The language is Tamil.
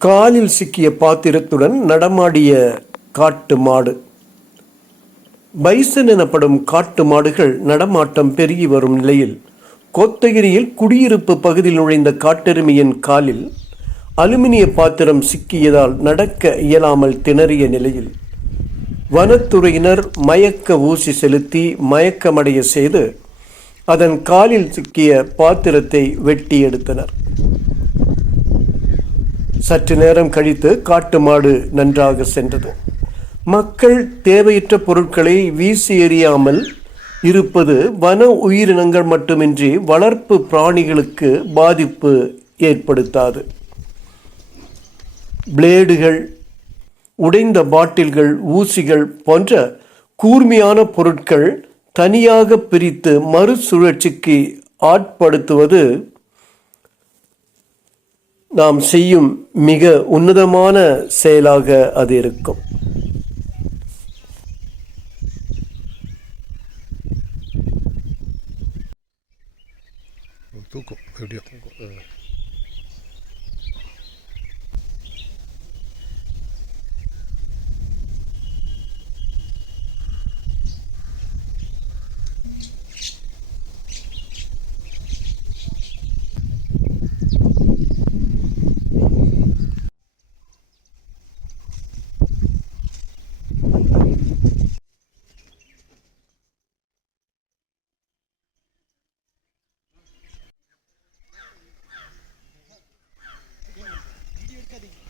காலில் சிக்கிய பாத்திரத்துடன் நடமாடிய காட்டு மாடு. பைசன் எனப்படும் காட்டு மாடுகள் நடமாட்டம் பெருகி வரும் நிலையில் கோத்தகிரியில் குடியிருப்பு பகுதியில் நுழைந்த காட்டெருமையின் காலில் அலுமினிய பாத்திரம் சிக்கியதால் நடக்க இயலாமல் திணறிய நிலையில் வனத்துறையினர் மயக்க ஊசி செலுத்தி மயக்கமடைய செய்து அதன் காலில் சிக்கிய பாத்திரத்தை வெட்டி எடுத்தனர். சற்று நேரம் கழித்து காட்டு மாடு நன்றாக சென்றது. மக்கள் தேவையற்ற பொருட்களை வீசி எறியாமல் இருப்பது வன உயிரினங்கள் மட்டுமின்றி வளர்ப்பு பிராணிகளுக்கு பாதிப்பு ஏற்படுத்தாது. பிளேடுகள் உடைந்த பாட்டில்கள் ஊசிகள் போன்ற கூர்மையான பொருட்கள் தனியாக பிரித்து மறுசுழற்சிக்கு ஆட்படுத்துவது நாம் செய்யும் மிக உன்னதமான செயலாக அது இருக்கும். தூக்கும் எப்படியோ ready.